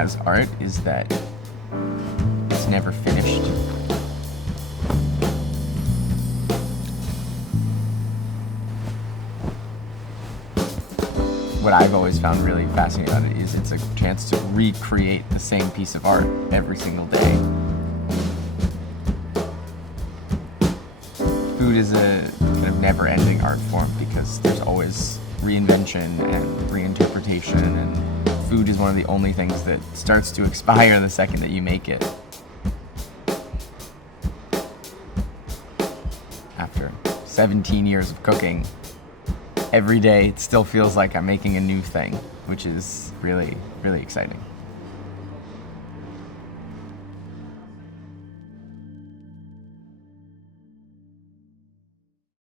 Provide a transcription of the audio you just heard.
as art is that it's never finished. What I've always found really fascinating about it is it's a chance to recreate the same piece of art every single day. Food is a kind of never-ending art form because there's always reinvention and reinterpretation, and food is one of the only things that starts to expire the second that you make it. After 17 years of cooking, every day it still feels like I'm making a new thing, which is really, really exciting.